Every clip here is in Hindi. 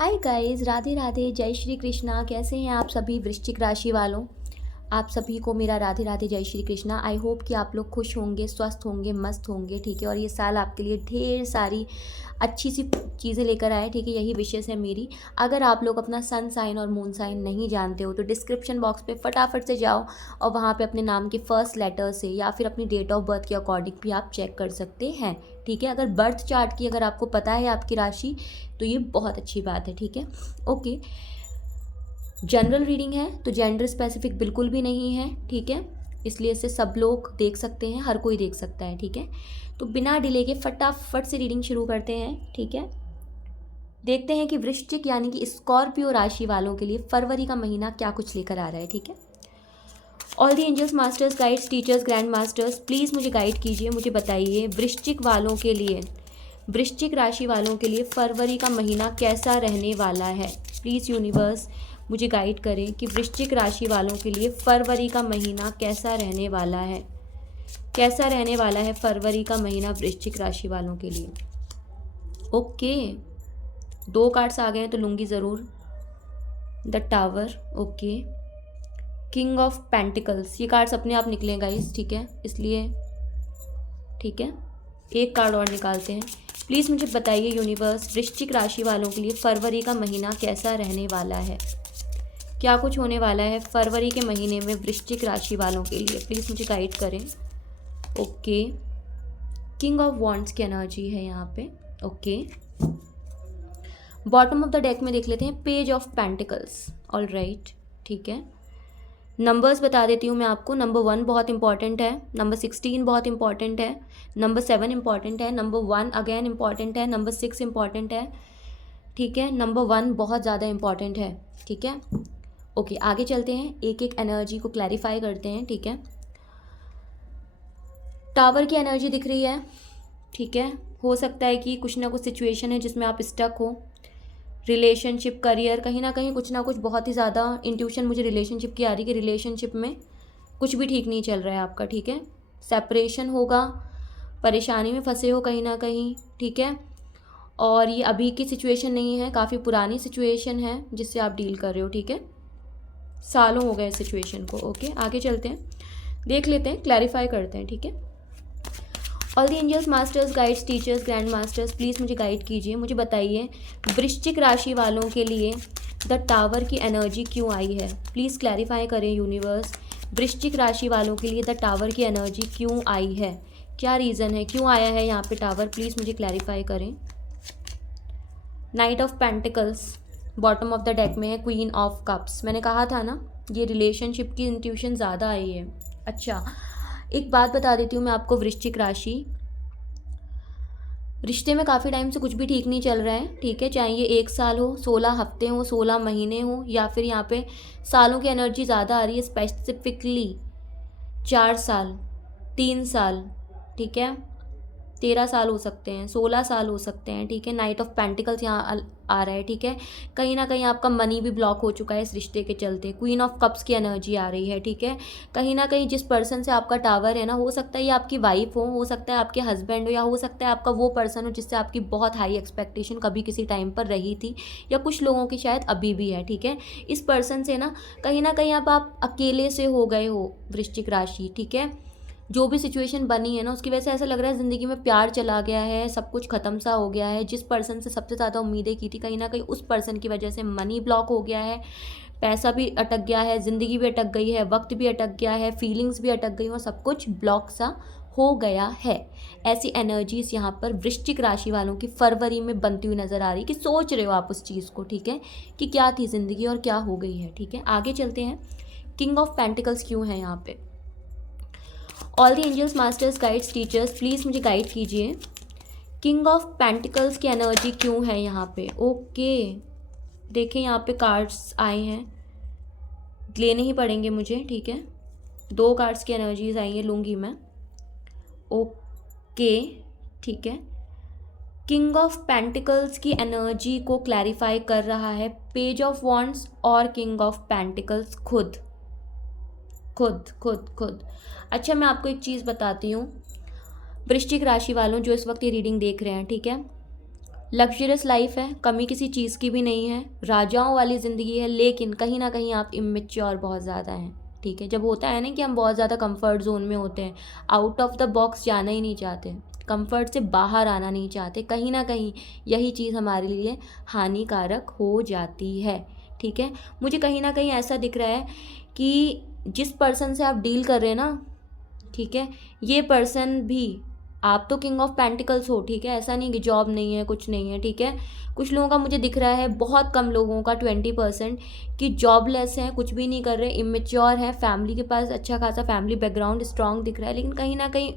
हाय गाइस, राधे राधे, जय श्री कृष्णा। कैसे हैं आप सभी वृश्चिक राशि वालों। आप सभी को मेरा राधे राधे, जय श्री कृष्णा। आई होप कि आप लोग खुश होंगे, स्वस्थ होंगे, मस्त होंगे, ठीक है। और ये साल आपके लिए ढेर सारी अच्छी सी चीज़ें लेकर आए, ठीक है। यही विशेष है मेरी। अगर आप लोग अपना सन साइन और मून साइन नहीं जानते हो तो डिस्क्रिप्शन बॉक्स पे फटाफट से जाओ और वहाँ पे अपने नाम के फर्स्ट लेटर से या फिर अपनी डेट ऑफ बर्थ के अकॉर्डिंग भी आप चेक कर सकते हैं, ठीक है। अगर बर्थ चार्ट की अगर आपको पता है आपकी राशि तो ये बहुत अच्छी बात है, ठीक है। ओके, जनरल रीडिंग है तो जेंडर स्पेसिफिक बिल्कुल भी नहीं है, ठीक है। इसलिए इसे सब लोग देख सकते हैं, हर कोई देख सकता है, ठीक है। तो बिना डिले के फटाफट से रीडिंग शुरू करते हैं, ठीक है। देखते हैं कि वृश्चिक यानी कि स्कॉर्पियो राशि वालों के लिए फरवरी का महीना क्या कुछ लेकर आ रहा है, ठीक है। All the angels, masters, guides, teachers, grand masters, please मुझे गाइड कीजिए, मुझे बताइए वृश्चिक वालों के लिए, वृश्चिक राशि वालों के लिए फरवरी का महीना कैसा रहने वाला है। प्लीज़ यूनिवर्स मुझे गाइड करें कि वृश्चिक राशि वालों के लिए फरवरी का महीना कैसा रहने वाला है, कैसा रहने वाला है फरवरी का महीना वृश्चिक राशि वालों के लिए। ओके, 2 कार्ड्स आ गए हैं तो लूँगी ज़रूर। The tower, okay. King of pentacles, ये कार्ड्स अपने आप निकले गाइस, ठीक है, इसलिए ठीक है। एक कार्ड और निकालते हैं। प्लीज़ मुझे बताइए यूनिवर्स, वृश्चिक राशि वालों के लिए फरवरी का महीना कैसा रहने वाला है, क्या कुछ होने वाला है फरवरी के महीने में वृश्चिक राशि वालों के लिए। प्लीज़ मुझे गाइड करें। ओके, किंग ऑफ वॉन्ड्स की एनर्जी है यहाँ पे, okay. Bottom of the deck में देख लेते हैं page of pentacles, all right, ठीक है। नंबर्स बता देती हूँ मैं आपको। नंबर 1 बहुत इंपॉर्टेंट है, नंबर 16 बहुत इंपॉर्टेंट है, नंबर 7 इंपॉर्टेंट है, नंबर 1 अगेन इंपॉर्टेंट है, नंबर 6 इंपॉर्टेंट है, ठीक है। नंबर 1 बहुत ज़्यादा इंपॉर्टेंट है, ठीक है। ओके, आगे चलते हैं, एक एक एनर्जी को क्लैरिफाई करते हैं, ठीक है। टावर की एनर्जी दिख रही है, ठीक है। हो सकता है कि कुछ ना कुछ सिचुएशन है जिसमें आप स्टक हो, रिलेशनशिप, करियर, कहीं ना कुछ बहुत ही ज़्यादा इंट्यूशन मुझे रिलेशनशिप की आ रही है कि रिलेशनशिप में कुछ भी ठीक नहीं चल रहा है आपका, ठीक है। सेपरेशन होगा, परेशानी में फंसे हो कहीं ना कहीं, ठीक है। और ये अभी की सिचुएशन नहीं है, काफ़ी पुरानी सिचुएशन है जिससे आप डील कर रहे हो, ठीक है। सालों हो गए सिचुएशन को। ओके, आगे चलते हैं, देख लेते हैं, क्लैरिफाई करते हैं, ठीक है। All the angels, masters, guides, teachers, grand masters, please मुझे गाइड कीजिए, मुझे बताइए वृश्चिक राशि वालों के लिए द टावर की एनर्जी क्यों आई है। प्लीज़ क्लैरिफाई करें यूनिवर्स, वृश्चिक राशि वालों के लिए द टावर की एनर्जी क्यों आई है, क्या रीज़न है, क्यों आया है यहाँ पे टावर, प्लीज़ मुझे क्लैरिफाई करें। Night of pentacles bottom of the deck में है, क्वीन ऑफ कप्स। मैंने कहा था ना, ये रिलेशनशिप की इंट्यूशन ज़्यादा आई है। अच्छा, एक बात बता देती हूँ मैं आपको, वृश्चिक राशि, रिश्ते में काफ़ी टाइम से कुछ भी ठीक नहीं चल रहा है, ठीक है। चाहे ये 1 साल हो, 16 हफ्ते हो, 16 महीने हो, या फिर यहाँ पे सालों की एनर्जी ज़्यादा आ रही है, स्पेसिफिकली 4 साल, 3 साल, ठीक है, 13 साल हो सकते हैं, 16 साल हो सकते हैं, ठीक है। नाइट ऑफ पेंटिकल्स यहाँ आ रहा है, ठीक है। कहीं ना कहीं आपका मनी भी ब्लॉक हो चुका है इस रिश्ते के चलते। क्वीन ऑफ कप्स की एनर्जी आ रही है, ठीक है। कहीं ना कहीं जिस पर्सन से आपका टावर है ना, हो सकता है ये आपकी वाइफ हो सकता है आपके हस्बैंड हो, या हो सकता है आपका वो पर्सन हो जिससे आपकी बहुत हाई एक्सपेक्टेशन कभी किसी टाइम पर रही थी, या कुछ लोगों की शायद अभी भी है, ठीक है। इस पर्सन से ना कहीं अब आप अकेले से हो गए हो वृश्चिक राशि, ठीक है। जो भी सिचुएशन बनी है ना, उसकी वजह से ऐसा लग रहा है ज़िंदगी में प्यार चला गया है, सब कुछ ख़त्म सा हो गया है। जिस पर्सन से सबसे ज़्यादा उम्मीदें की थी, कहीं ना कहीं उस पर्सन की वजह से मनी ब्लॉक हो गया है, पैसा भी अटक गया है, ज़िंदगी भी अटक गई है, वक्त भी अटक गया है, फीलिंग्स भी अटक गई और सब कुछ ब्लॉक सा हो गया है। ऐसी एनर्जीज यहाँ पर वृश्चिक राशि वालों की फरवरी में बनती हुई नज़र आ रही है कि सोच रहे हो आप उस चीज़ को, ठीक है, कि क्या थी ज़िंदगी और क्या हो गई है, ठीक है। आगे चलते हैं, किंग ऑफ पेंटिकल्स क्यों है यहाँ पे। All the angels, masters, guides, teachers, please मुझे गाइड कीजिए, किंग ऑफ पेंटिकल्स की एनर्जी क्यों है यहाँ पे। ओके, देखें यहाँ पे कार्ड्स आए हैं, लेने ही पड़ेंगे मुझे, ठीक है। 2 कार्ड्स की एनर्जीज आई हैं, लूँगी मैं। ओके, ठीक है। किंग ऑफ पेंटिकल्स की एनर्जी को क्लैरिफाई कर रहा है पेज ऑफ वॉन्ड्स और किंग ऑफ पेंटिकल्स खुद खुद खुद खुद। अच्छा, मैं आपको एक चीज़ बताती हूँ, वृश्चिक राशि वालों जो इस वक्त ये रीडिंग देख रहे हैं, ठीक है, लग्जरियस लाइफ है, कमी किसी चीज़ की भी नहीं है, राजाओं वाली ज़िंदगी है, लेकिन कहीं ना कहीं आप इमेच्योर बहुत ज़्यादा हैं। ठीक है, जब होता है ना कि हम बहुत ज़्यादा कंफर्ट जोन में होते हैं, आउट ऑफ द बॉक्स जाना ही नहीं चाहते, कंफर्ट से बाहर आना नहीं चाहते, कहीं ना कहीं यही चीज़ हमारे लिए हानिकारक हो जाती है। ठीक है, मुझे कहीं ना कहीं ऐसा दिख रहा है कि जिस पर्सन से आप डील कर रहे हैं ना, ठीक है, ये पर्सन भी, आप तो किंग ऑफ पेंटिकल्स हो, ठीक है, ऐसा नहीं कि जॉब नहीं है, कुछ नहीं है, ठीक है। कुछ लोगों का मुझे दिख रहा है, बहुत कम लोगों का 20% कि जॉबलेस हैं, कुछ भी नहीं कर रहे, इमेच्योर हैं, फैमिली के पास अच्छा खासा फैमिली बैकग्राउंड स्ट्रांग दिख रहा है, लेकिन कहीं ना कहीं,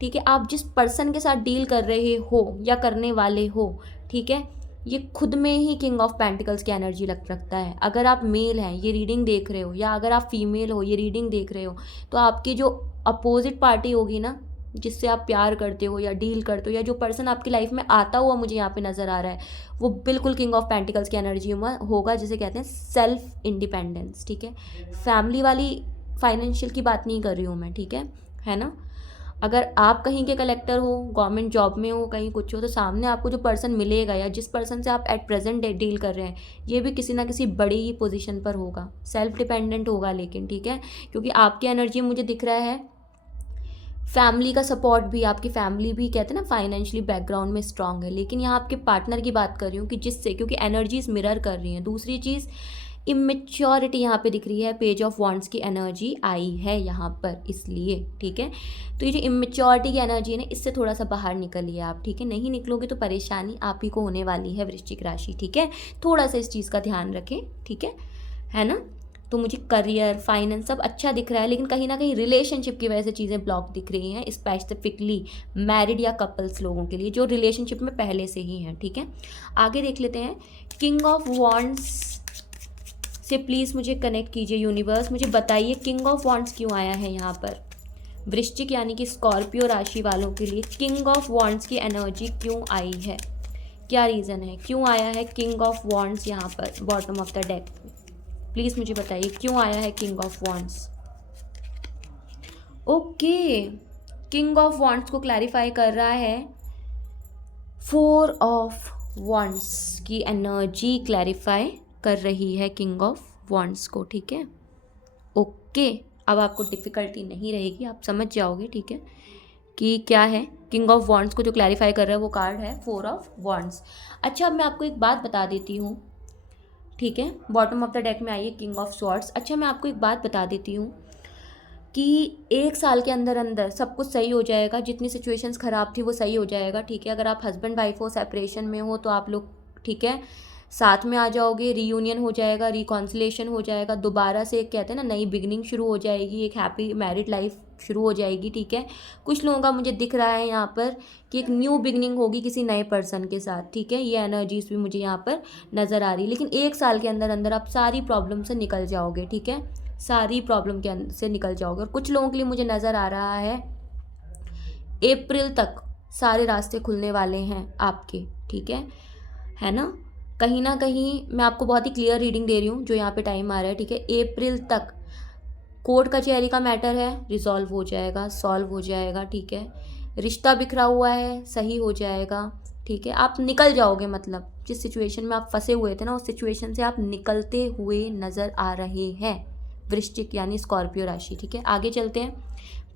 ठीक है, आप जिस पर्सन के साथ डील कर रहे हो या करने वाले हो, ठीक है, ये खुद में ही किंग ऑफ पेंटिकल्स की एनर्जी रखता है। अगर आप मेल हैं, ये रीडिंग देख रहे हो, या अगर आप फीमेल हो, ये रीडिंग देख रहे हो, तो आपकी जो अपोजिट पार्टी होगी ना, जिससे आप प्यार करते हो या डील करते हो, या जो पर्सन आपकी लाइफ में आता हुआ मुझे यहाँ पे नज़र आ रहा है, वो बिल्कुल किंग ऑफ पेंटिकल्स की एनर्जी होगा, जिसे कहते हैं सेल्फ इंडिपेंडेंस। ठीक है, फैमिली वाली फाइनेंशियल की बात नहीं कर रही हूँ मैं, ठीक है ना। अगर आप कहीं के कलेक्टर हो, गवर्नमेंट जॉब में हो, कहीं कुछ हो, तो सामने आपको जो पर्सन मिलेगा या जिस पर्सन से आप एट प्रेजेंट डील कर रहे हैं, ये भी किसी ना किसी बड़ी ही पोजीशन पर होगा, सेल्फ डिपेंडेंट होगा, लेकिन ठीक है, क्योंकि आपकी एनर्जी मुझे दिख रहा है फैमिली का सपोर्ट भी, आपकी फैमिली भी कहते हैं ना फाइनेंशियली बैकग्राउंड में स्ट्रांग है, लेकिन यहाँ आपके पार्टनर की बात कर रही हूँ कि जिससे, क्योंकि एनर्जीज मिरर कर रही हैं। दूसरी चीज़, इमेच्योरिटी यहाँ पे दिख रही है, पेज ऑफ वॉन्ड्स की एनर्जी आई है यहाँ पर, इसलिए ठीक है। तो ये जो इमेच्योरिटी की एनर्जी है ना, इससे थोड़ा सा बाहर निकलिए आप, ठीक है, नहीं निकलोगे तो परेशानी आप ही को होने वाली है वृश्चिक राशि, ठीक है, थोड़ा सा इस चीज़ का ध्यान रखें, ठीक है ना। तो मुझे करियर, फाइनेंस सब अच्छा दिख रहा है, लेकिन कहीं ना कहीं रिलेशनशिप की वजह से चीज़ें ब्लॉक दिख रही हैं, स्पेसिफिकली मैरिड या कपल्स लोगों के लिए जो रिलेशनशिप में पहले से ही हैं। ठीक है, आगे देख लेते हैं। किंग ऑफ वॉन्ड्स से प्लीज़ मुझे कनेक्ट कीजिए यूनिवर्स, मुझे बताइए किंग ऑफ वॉन्ड्स क्यों आया है यहाँ पर वृश्चिक यानी कि स्कॉर्पियो राशि वालों के लिए। किंग ऑफ वॉन्ड्स की एनर्जी क्यों आई है, क्या रीज़न है, क्यों आया है किंग ऑफ वॉन्ड्स यहाँ पर bottom of the deck. Please मुझे बताइए क्यों आया है king of wands. Okay, king of wands को क्लैरिफाई कर रहा है 4 ऑफ वॉन्ड्स की एनर्जी क्लैरिफाई कर रही है किंग ऑफ वॉन्ड्स को। ठीक है, ओके, अब आपको डिफ़िकल्टी नहीं रहेगी, आप समझ जाओगे, ठीक है, कि क्या है किंग ऑफ वॉन्ड्स को जो क्लैरिफाई कर रहा है वो कार्ड है 4 ऑफ वॉन्ड्स। अच्छा, अब मैं आपको एक बात बता देती हूँ, ठीक है, बॉटम ऑफ द डेक में आई है किंग ऑफ स्वॉर्ड्स। अच्छा, मैं आपको एक बात बता देती हूँ कि 1 साल के अंदर अंदर सब कुछ सही हो जाएगा, जितनी सिचुएशंस ख़राब थी वो सही हो जाएगा। ठीक है, अगर आप हस्बैंड वाइफ हो, सेपरेशन में हो, तो आप लोग, ठीक है, साथ में आ जाओगे, रीयूनियन हो जाएगा, रिकॉन्सिलेशन हो जाएगा, दोबारा से एक कहते हैं ना नई बिगनिंग शुरू हो जाएगी, एक हैप्पी मैरिड लाइफ शुरू हो जाएगी। ठीक है, कुछ लोगों का मुझे दिख रहा है यहाँ पर कि एक न्यू बिगनिंग होगी किसी नए पर्सन के साथ। ठीक है, ये एनर्जीज भी मुझे यहाँ पर नज़र आ रही है, लेकिन 1 साल के अंदर अंदर आप सारी प्रॉब्लम से निकल जाओगे। ठीक है, सारी प्रॉब्लम के से निकल जाओगे। और कुछ लोगों के लिए मुझे नज़र आ रहा है अप्रैल तक सारे रास्ते खुलने वाले हैं आपके। ठीक है ना, कहीं ना कहीं मैं आपको बहुत ही क्लियर रीडिंग दे रही हूँ जो यहाँ पे टाइम आ रहा है। ठीक है, अप्रैल तक कोर्ट कचहरी का मैटर है, रिजॉल्व हो जाएगा, सॉल्व हो जाएगा। ठीक है, रिश्ता बिखरा हुआ है, सही हो जाएगा। ठीक है, आप निकल जाओगे, मतलब जिस सिचुएशन में आप फंसे हुए थे ना, उस सिचुएशन से आप निकलते हुए नज़र आ रहे हैं वृश्चिक यानी स्कॉर्पियो राशि। ठीक है, आगे चलते हैं।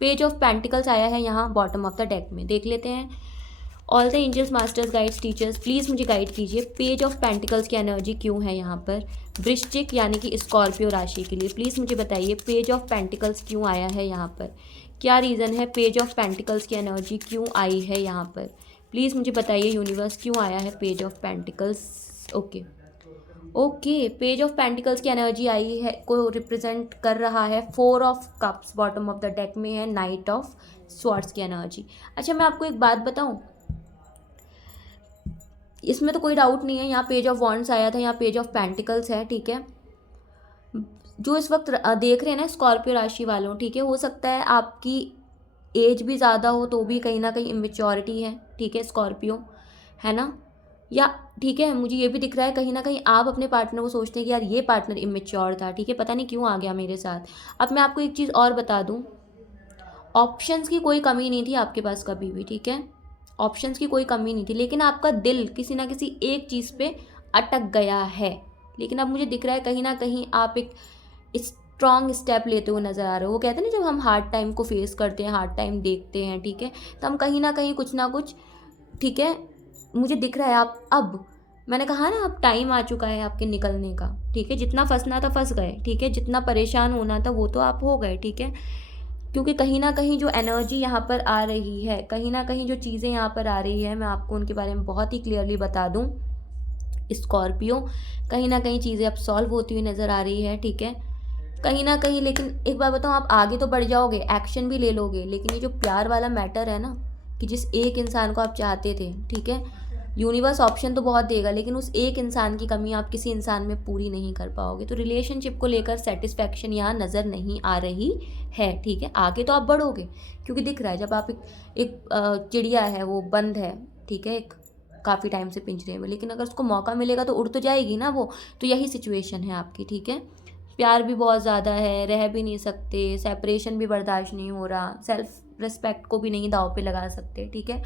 पेज ऑफ पेंटिकल्स आया है यहाँ बॉटम ऑफ द डेक में, देख लेते हैं। All the angels, masters, guides, teachers, please मुझे गाइड कीजिए पेज ऑफ पेंटिकल्स की एनर्जी क्यों है यहाँ पर वृश्चिक यानी कि स्कॉर्पियो राशि के लिए। प्लीज़ मुझे बताइए पेज ऑफ पेंटिकल्स क्यों आया है यहाँ पर, क्या रीज़न है पेज ऑफ पेंटिकल्स की एनर्जी क्यों आई है यहाँ पर। प्लीज़ मुझे बताइए यूनिवर्स क्यों आया है page of pentacles. Okay, page of pentacles की एनर्जी आई है को रिप्रेजेंट कर रहा है 4 of cups, bottom of the deck में है नाइट ऑफ स्वॉर्ड्स की एनर्जी। अच्छा, मैं आपको एक बात बताऊं, इसमें तो कोई डाउट नहीं है, यहाँ पेज ऑफ वॉन्ड्स आया था, यहाँ पेज ऑफ पेंटिकल्स है। ठीक है, जो इस वक्त देख रहे हैं ना स्कॉर्पियो राशि वालों, ठीक है, हो सकता है आपकी एज भी ज़्यादा हो तो भी कहीं ना कहीं इमेच्योरिटी है। ठीक है, स्कॉर्पियो है ना, या ठीक है, मुझे ये भी दिख रहा है कहीं ना कहीं आप अपने पार्टनर को सोचते हैं कि यार ये पार्टनर इमेच्योर था, ठीक है, पता नहीं क्यों आ गया मेरे साथ। अब मैं आपको एक चीज़ और बता दूं, ऑप्शंस की कोई कमी नहीं थी आपके पास कभी भी। ठीक है, ऑप्शंस की कोई कमी नहीं थी, लेकिन आपका दिल किसी ना किसी एक चीज़ पे अटक गया है। लेकिन अब मुझे दिख रहा है कहीं ना कहीं आप एक स्ट्रॉन्ग स्टेप लेते हुए नज़र आ रहे हो। वो कहते हैं ना, जब हम हार्ड टाइम को फेस करते हैं, हार्ड टाइम देखते हैं, ठीक है, तो हम कहीं ना कहीं कुछ ना कुछ, ठीक है, मुझे दिख रहा है आप अब, मैंने कहा ना, अब टाइम आ चुका है आपके निकलने का, ठीक है। जितना फंसना था फंस गए, ठीक है, जितना परेशान होना था वो तो आप हो गए, ठीक है। क्योंकि कहीं ना कहीं जो एनर्जी यहाँ पर आ रही है, कहीं ना कहीं जो चीज़ें यहाँ पर आ रही है, मैं आपको उनके बारे में बहुत ही क्लियरली बता दूँ। स्कॉर्पियो, कहीं ना कहीं चीज़ें अब सॉल्व होती हुई नज़र आ रही है, ठीक है, कहीं ना कहीं। लेकिन एक बात बताऊँ, आप आगे तो बढ़ जाओगे, एक्शन भी ले लोगे, लेकिन ये जो प्यार वाला मैटर है ना, कि जिस एक इंसान को आप चाहते थे, ठीक है, यूनिवर्स ऑप्शन तो बहुत देगा, लेकिन उस एक इंसान की कमी आप किसी इंसान में पूरी नहीं कर पाओगे। तो रिलेशनशिप को लेकर सेटिस्फैक्शन यहाँ नज़र नहीं आ रही है, ठीक है। आगे तो आप बढ़ोगे, क्योंकि दिख रहा है जब आप एक चिड़िया है, वो बंद है, ठीक है, एक काफ़ी टाइम से पिंजरे में, लेकिन अगर उसको मौका मिलेगा तो उड़ तो जाएगी ना वो। तो यही सिचुएशन है आपकी, ठीक है। प्यार भी बहुत ज़्यादा है, रह भी नहीं सकते, सेपरेशन भी बर्दाश्त नहीं हो रहा, सेल्फ रिस्पेक्ट को भी नहीं दाव पे लगा सकते, ठीक है।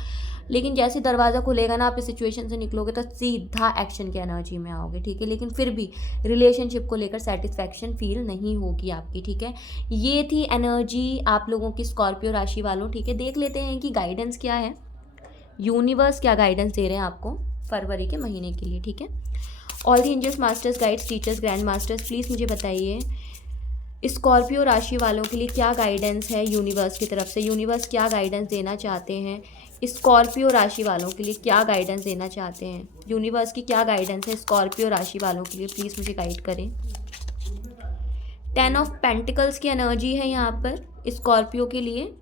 लेकिन जैसे दरवाज़ा खुलेगा ना, आप इस सिचुएशन से निकलोगे तो सीधा एक्शन की एनर्जी में आओगे, ठीक है। लेकिन फिर भी रिलेशनशिप को लेकर सेटिस्फैक्शन फील नहीं होगी आपकी, ठीक है। ये थी एनर्जी आप लोगों की स्कॉर्पियो राशि वालों, ठीक है। देख लेते हैं कि गाइडेंस क्या है, यूनिवर्स क्या गाइडेंस दे रहे हैं आपको फरवरी के महीने के लिए, ठीक है। All the angels, masters, guides, teachers, grand masters, please मुझे बताइए स्कॉर्पियो राशि वालों के लिए क्या गाइडेंस है यूनिवर्स की तरफ से। यूनिवर्स क्या गाइडेंस देना चाहते हैं स्कॉर्पियो राशि वालों के लिए, क्या गाइडेंस देना चाहते हैं यूनिवर्स की, क्या गाइडेंस है स्कॉर्पियो राशि वालों के लिए, प्लीज़ मुझे गाइड करें। 10 ऑफ पेंटिकल्स की एनर्जी है यहाँ पर स्कॉर्पियो के लिए,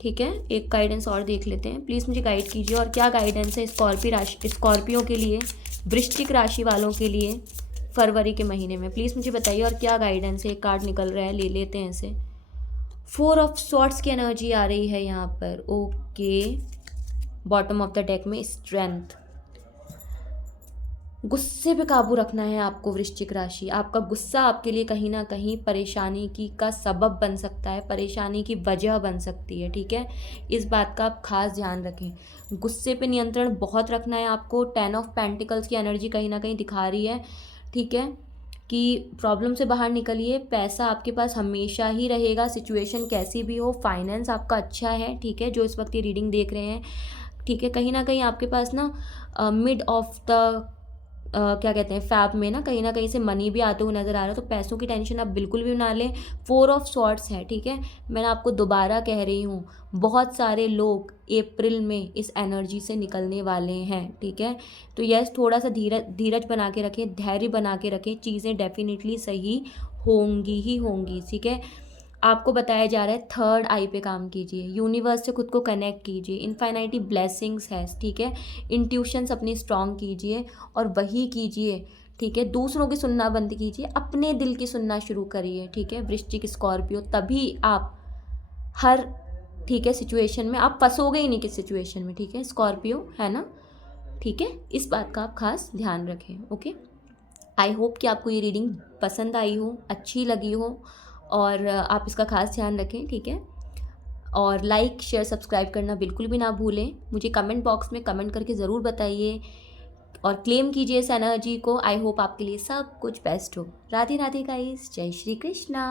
ठीक है। एक गाइडेंस और देख लेते हैं, प्लीज़ मुझे गाइड कीजिए। और क्या गाइडेंस है स्कॉर्पियो के लिए, वृश्चिक राशि वालों के लिए फरवरी के महीने में, प्लीज़ मुझे बताइए। और क्या गाइडेंस है, एक कार्ड निकल रहा है, ले लेते हैं इसे। 4 ऑफ स्वॉर्ड्स की एनर्जी आ रही है यहाँ पर, okay. Bottom of the deck में स्ट्रेंथ। गुस्से पे काबू रखना है आपको वृश्चिक राशि। आपका गुस्सा आपके लिए कहीं ना कहीं परेशानी की का सबब बन सकता है, परेशानी की वजह बन सकती है, ठीक है। इस बात का आप खास ध्यान रखें। गुस्से पे नियंत्रण बहुत रखना है आपको। 10 ऑफ पेंटिकल्स की एनर्जी कहीं ना कहीं दिखा रही है, ठीक है, कि प्रॉब्लम से बाहर निकलिए। पैसा आपके पास हमेशा ही रहेगा, सिचुएशन कैसी भी हो। फाइनेंस आपका अच्छा है, ठीक है, जो इस वक्त ये रीडिंग देख रहे हैं, ठीक है। कहीं ना कहीं आपके पास ना मिड ऑफ द क्या कहते हैं फैब में ना कहीं से मनी भी आते हुए नज़र आ रहा है, तो पैसों की टेंशन आप बिल्कुल भी ना लें। 4 ऑफ स्वॉर्ड्स है, ठीक है। मैंने आपको दोबारा कह रही हूँ, बहुत सारे लोग अप्रैल में इस एनर्जी से निकलने वाले हैं, ठीक है। तो यस, थोड़ा सा धीरज बना के रखें, धैर्य बना के रखें, चीज़ें डेफिनेटली सही होंगी ही होंगी, ठीक है। आपको बताया जा रहा है थर्ड आई पे काम कीजिए, यूनिवर्स से खुद को कनेक्ट कीजिए, इनफाइनाइटी ब्लेसिंग्स है, ठीक है। इंट्यूशंस अपनी स्ट्रॉन्ग कीजिए और वही कीजिए, ठीक है। दूसरों की सुनना बंद कीजिए, अपने दिल की सुनना शुरू करिए, ठीक है। वृश्चिक स्कॉर्पियो, तभी आप हर, ठीक है, सिचुएशन में आप फंसोगे ही नहीं किस सिचुएशन में, ठीक है स्कॉर्पियो, है ना, ठीक है। इस बात का आप खास ध्यान रखें, ओके। आई होप कि आपको ये रीडिंग पसंद आई हो, अच्छी लगी हो, और आप इसका खास ध्यान रखें, ठीक है। और लाइक, शेयर, सब्सक्राइब करना बिल्कुल भी ना भूलें। मुझे कमेंट बॉक्स में कमेंट करके ज़रूर बताइए और क्लेम कीजिए इस एनर्जी को। आई होप आपके लिए सब कुछ बेस्ट हो। राधे राधे गाइस, जय श्री कृष्णा।